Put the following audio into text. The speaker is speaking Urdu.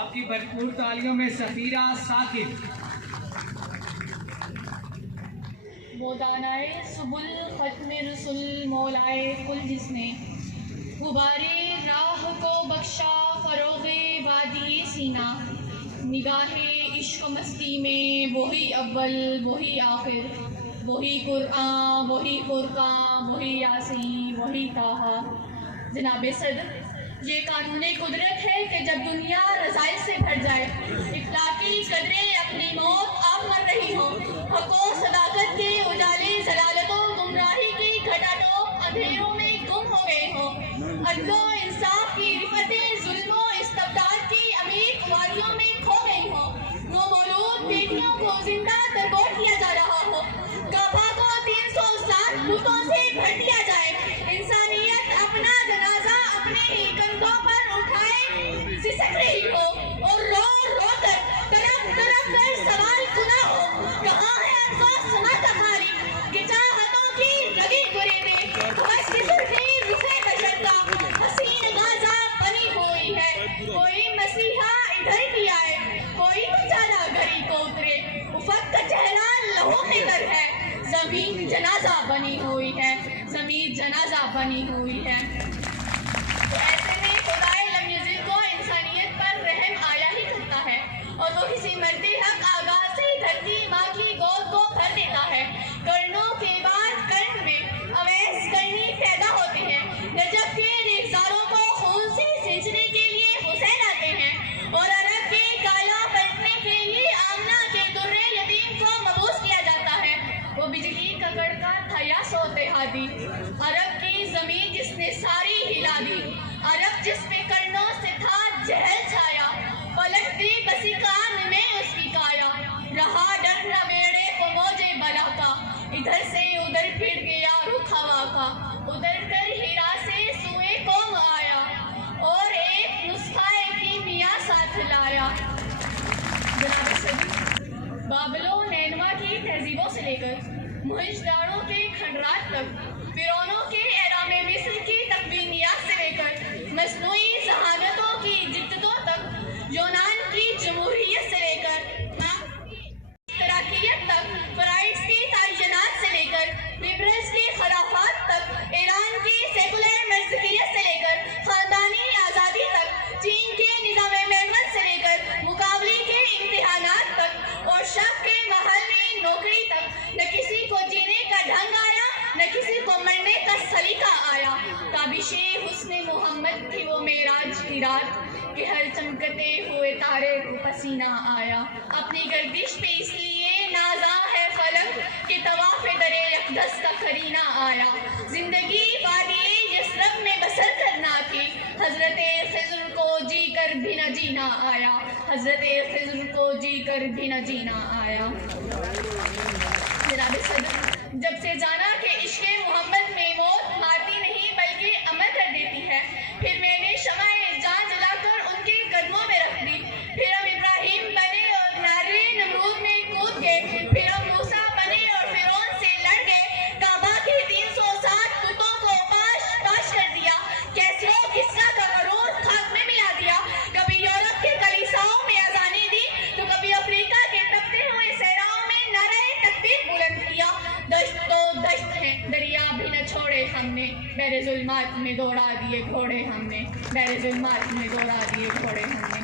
آپ کی بھرپور تالیوں میں سفیرہ ثاقب۔ وہ دانائے سبل ختم رسل مولائے کل جس نے غبارے راہ کو بخشا فروغ وادی سینہ، نگاہ عشق و مستی میں وہی اول وہی آخر، وہی قرآن وہی فرقان وہی یاسین وہی طٰہٰ۔ جناب صدر، یہ قانون قدرت ہے کہ جب دنیا رذائل سے بھر جائے، اخلاقی قدریں اپنی موت آپ مر رہی ہوں، حق و صداقت کے اجالے ضلالت و گمراہی کی گھٹا ٹوپ اندھیروں میں گم ہو گئے ہوں، عدل و انصاف کی رفتیں ظلم و استبداد کی عمیق وادیوں میں کھو گئی ہوں، وہ مولود بیٹیوں کو زندہ درگور کیا جا رہا ہو، کعبہ کو 307 بتوں سے بھر دیا جائے، انسانیت اپنا جنازہ اپنے ہی کندھوں پر اٹھائے سسک رہی ہو، اور رو رو کر تڑپ تڑپ کر سوال کنا ہو، کہاں ہے افسوس سما کا خالی کہ چاہتوں کی رگی گریدیں بس کی سرخی رخ بشر کا حسین غازہ بنی ہوئی ہے، کوئی مسیحا ادھر بھی آئے، کوئی بیچارہ گھری کو اترے، افق کا چہرہ لہو میں تر ہے، زمین جنازہ بنی ہوئی ہے، زمین جنازہ بنی ہوئی ہے۔ تو ایسے میں خدائے لم یزل کو انسانیت پر رحم آیا ہی کرتا ہے، اور وہ کسی مرد حق آغاز سے دھرتی ماں کی گود کو بھر دیتا ہے، کرنوں کے بعد کرن میں اویس کرنی پیدا ہوتے ہیں، نجف کے ریگزاروں کو خون سے سینچنے کے لیے حسین آتے ہیں، اور عرب کے کایا پلٹنے کے لیے آمنہ کے در یتیم کو مبعوث کیا جاتا ہے، وہ بجلی کا کڑکا تھا یا سوتے ہادی، عرب کی زمین جس نے ساری ہلا دی، عرب جس پہ کرنوں سے تھا جہل چھایا، پلٹ دی بسی کان میں اس کی کایا، رہا ڈر نہ بیڑے کو موجے بلا کا، ادھر سے ادھر پھر گیا رخ ہوا کا، ادھر کر ہیرا سے سوئے قوم آیا، اور ایک نسخہ کیمیا ساتھ لایا۔ جناب صدر، بابل و نینوا کی تہذیبوں سے لے کر موہنجداڑو کے کھنڈرات تک، فرعونوں کے اہرام مصر کی تکوینیات سے لے کر مصنوعی ذہانتوں کی جدتوں تک، یونان کی جمہوریت سے لے کر تراکیت تک، فرائڈز کی تعینات سے لے کر لبرلز کی خرافات تک، ایران کی سیکولر مرزقیت سے لے کر خاندانی آزادی تک، چین کے نظام میمن سے لے کر مقابلے کے امتحانات تک، اور شب کے محل میں نوکری تک، نہ کسی کو جینے کا ڈھنگ آیا، نہ کسی کو مرنے کا سلیقہ آیا۔ تابش حسن محمد تھی وہ معراج کی رات کہ ہر چمکتے ہوئے تارے کو پسینہ آیا، اپنی گردش پہ اس لیے نازاں ہے فلک کہ طواف در اقدس کا کرینہ آیا، زندگی وادی یثرب میں بسر کرنا تھی، حضرت خضر کو جی کر بھی نہ جینا آیا، حضرت خضر کو جی کر بھی نہ جینا آیا۔ جناب صدر، جب سے جانا کہ عشق محمد میں موت مارتی نہیں بلکہ امر کر دیتی ہے، پھر میں نے شمع جان جلا کر ان کے قدموں میں رکھ دی، پھر ہم ابراہیم بنے اور نارے نمرود میں کود گئے، پھر ہم موسیٰ بنے اور فرعون سے لڑ گئے، کعبہ کی 307 بتوں کو پاش پاش کر دیا، کیسرو کسریٰ کا عروج خاک میں ملا دیا، کبھی یورپ کے کلیساؤں میں اذانیں دی تو کبھی افریقہ کے تپتے ہوئے صحراؤں میں نعرہ تکبیر بلند کیا، دشت تو دشت ہے دریا بھی نہ چھوڑے ہم نے، بحر ظلمات میں دوڑا دیے گھوڑے ہم نے، بحر ظلمات میں دوڑا دیے گھوڑے ہم نے۔